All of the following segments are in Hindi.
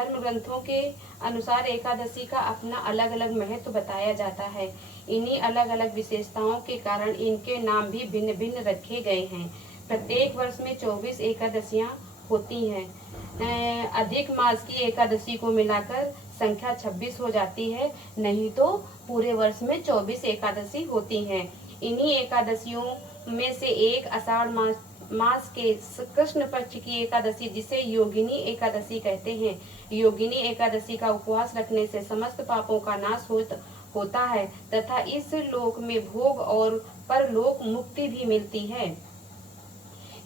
धर्म ग्रंथों के अनुसार एकादशी का अपना अलग अलग महत्व बताया जाता है। इन्हीं अलग अलग विशेषताओं के कारण इनके नाम भी भिन्न भिन्न रखे गए हैं। प्रत्येक वर्ष में 24 एकादशियां होती हैं। अधिक मास की एकादशी को मिलाकर संख्या 26 हो जाती है, नहीं तो पूरे वर्ष में 24 एकादशी होती हैं। इन्हीं एकादशियों में से एक आषाढ़ मास के कृष्ण पक्ष की एकादशी, जिसे योगिनी एकादशी कहते हैं। योगिनी एकादशी का उपवास रखने से समस्त पापों का नाश होता है तथा इस लोक में भोग और परलोक मुक्ति भी मिलती है।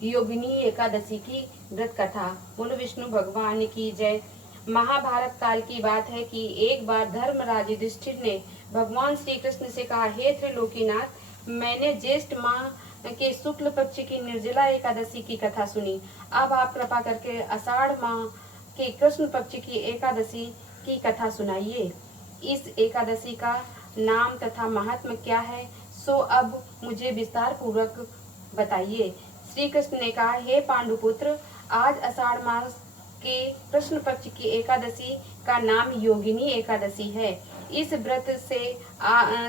योगिनी एकादशी की व्रत कथा। बोलो विष्णु भगवान की जय। महाभारत काल की बात है कि एक बार धर्मराज युधिष्ठिर ने भगवान श्री कृष्ण से कहा, हे त्रिलोकीनाथ, मैंने ज्येष्ठ माह के शुक्ल पक्ष की निर्जला एकादशी की कथा सुनी। अब आप कृपा करके आषाढ़ माह के कृष्ण पक्ष की एकादशी की कथा सुनाइए। इस एकादशी का नाम तथा महात्म्य क्या है, सो अब मुझे विस्तार पूर्वक बताइए। श्री कृष्ण ने कहा, हे पांडुपुत्र, आज आषाढ़ मास के कृष्ण पक्ष की एकादशी का नाम योगिनी एकादशी है। इस व्रत से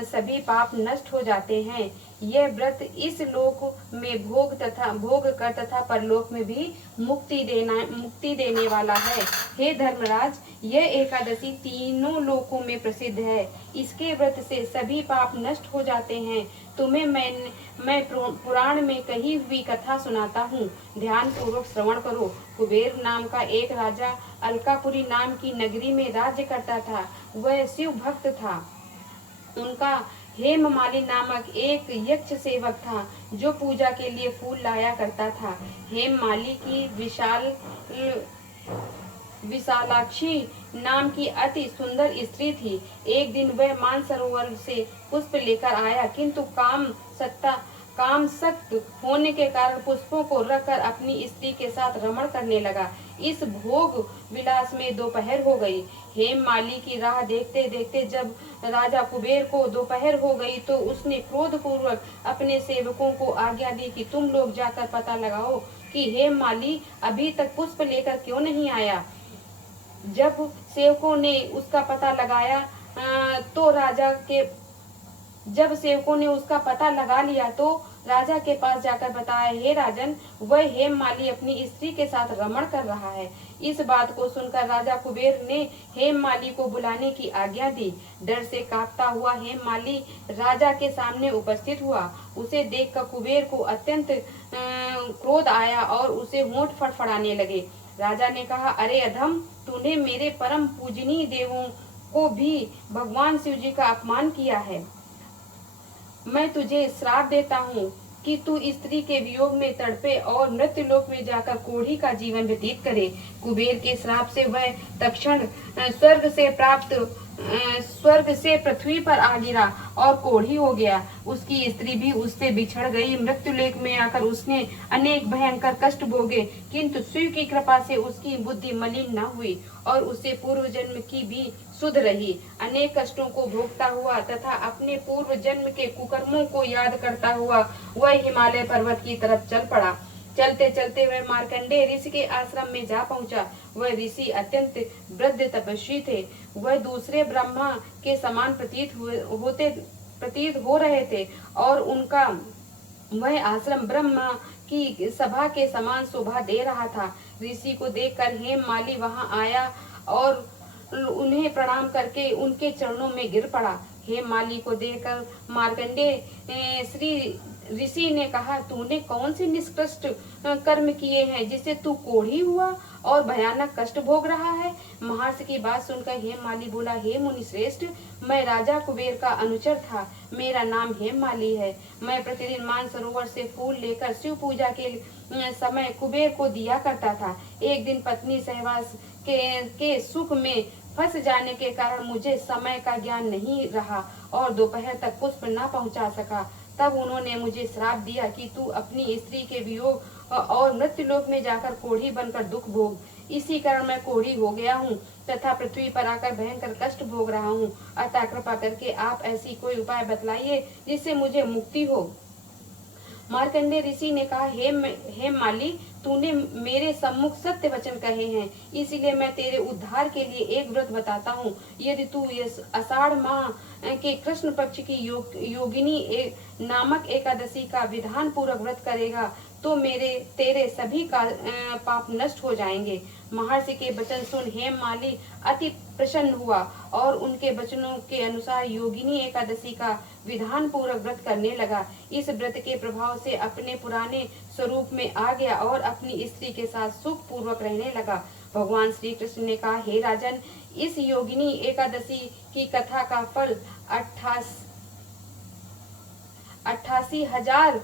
सभी पाप नष्ट हो जाते हैं। यह व्रत इस लोक में भोग कर तथा परलोक में भी मुक्ति देने वाला है। हे धर्मराज, यह एकादशी तीनों लोकों में प्रसिद्ध है। इसके व्रत से सभी पाप नष्ट हो जाते हैं। तुम्हें मैं पुराण में कही हुई कथा सुनाता हूँ, ध्यान पूर्वक श्रवण करो। कुबेर नाम का एक राजा अलकापुरी नाम की नगरी में राज्य करता था। वह शिव भक्त था। उनका हेममाली नामक एक यक्ष सेवक था, जो पूजा के लिए फूल लाया करता था। हेममाली की विशालाक्षी नाम की अति सुंदर स्त्री थी। एक दिन वह मानसरोवर से पुष्प लेकर आया, किंतु कामसक्त होने के कारण पुष्पों को रखकर अपनी स्त्री के साथ रमण करने लगा। इस भोग विलास में दोपहर हो गई। हेममाली की राह देखते देखते जब राजा कुबेर को दोपहर हो गई, तो उसने क्रोध पूर्वक अपने सेवकों को आज्ञा दी कि तुम लोग जाकर पता लगाओ कि हेममाली अभी तक पुष्प लेकर क्यों नहीं आया। जब सेवकों ने उसका पता लगाया जब सेवकों ने उसका पता लगा लिया तो राजा के पास जाकर बताया, हे राजन, वह हेममाली अपनी स्त्री के साथ रमण कर रहा है। इस बात को सुनकर राजा कुबेर ने हेममाली को बुलाने की आज्ञा दी। डर से कांपता हुआ हेममाली राजा के सामने उपस्थित हुआ। उसे देखकर कुबेर को अत्यंत क्रोध आया और उसे होंठ फड़फड़ाने लगे। राजा ने कहा, अरे अधम, तूने मेरे परम पूजनीय देवों को भी भगवान शिव जी का अपमान किया है। मैं तुझे श्राप देता हूँ कि तू स्त्री के वियोग में तड़पे और मृत्युलोक में जाकर कोढ़ी का जीवन व्यतीत करे। कुबेर के श्राप से वह तत्क्षण स्वर्ग से पृथ्वी पर आ गिरा और कोढ़ी हो गया। उसकी स्त्री भी उससे बिछड़ गई। मृत्युलोक में आकर उसने अनेक भयंकर कष्ट भोगे, किंतु शिव की कृपा से उसकी बुद्धि मलिन न हुई और उसे पूर्व जन्म की भी सुध रही। अनेक कष्टों को भोगता हुआ तथा अपने पूर्व जन्म के कुकर्मों को याद करता हुआ वह हिमालय पर्वत की तरफ चल पड़ा। चलते चलते वह मार्कंडेय ऋषि के आश्रम में जा पहुंचा। वह ऋषि अत्यंत वृद्ध तपस्वी थे। वह दूसरे ब्रह्मा के समान प्रतीत हो रहे थे और उनका वह आश्रम ब्रह्मा की सभा के समान शोभा दे रहा था। ऋषि को देखकर हेममाली वहां आया और उन्हें प्रणाम करके उनके चरणों में गिर पड़ा। हेममाली को देखकर मार्कंडेय श्री ऋषि ने कहा, तूने कौन से निष्कृष्ट कर्म किए हैं जिससे तू कोढ़ी हुआ और भयानक कष्ट भोग रहा है। महर्षि की बात सुनकर हेममाली बोला, हे मुनि श्रेष्ठ, मैं राजा कुबेर का अनुचर था। मेरा नाम हेममाली है। मैं प्रतिदिन मानसरोवर से फूल लेकर शिव पूजा के समय कुबेर को दिया करता था। एक दिन पत्नी सहवास के सुख में फंस जाने के कारण मुझे समय का ज्ञान नहीं रहा और दोपहर तक पुष्प न पहुंचा सका। तब उन्होंने मुझे श्राप दिया कि तू अपनी स्त्री के वियोग और मृत्युलोक में जाकर कोढ़ी बनकर दुख भोग। इसी कारण मैं कोढ़ी हो गया हूँ तथा पृथ्वी पर आकर भयंकर कष्ट भोग रहा हूँ। अतः कृपा करके आप ऐसी कोई उपाय बतलाइए जिससे मुझे मुक्ति हो। मार्कंडे ऋषि ने कहा, हे माली, तूने मेरे सम्मुख सत्य वचन कहे हैं, इसलिए मैं तेरे उद्धार के लिए एक व्रत बताता हूँ। यदि तू इस आषाढ़ माह के कृष्ण पक्ष की योगिनी नामक एकादशी का विधान पूर्वक व्रत करेगा तो तेरे सभी पाप नष्ट हो जाएंगे। महर्षि के वचन सुन हेममाली अति प्रसन्न हुआ और उनके वचनों के अनुसार योगिनी एकादशी का विधान पूर्वक व्रत करने लगा। इस व्रत के प्रभाव से अपने पुराने स्वरूप में आ गया और अपनी स्त्री के साथ सुख पूर्वक रहने लगा। भगवान श्री कृष्ण ने कहा, हे राजन, इस योगिनी एकादशी की कथा का फल 88,000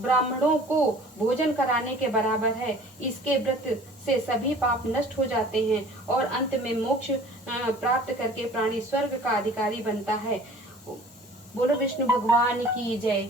ब्राह्मणों को भोजन कराने के बराबर है। इसके व्रत से सभी पाप नष्ट हो जाते हैं और अंत में मोक्ष प्राप्त करके प्राणी स्वर्ग का अधिकारी बनता है। बोलो विष्णु भगवान की जय।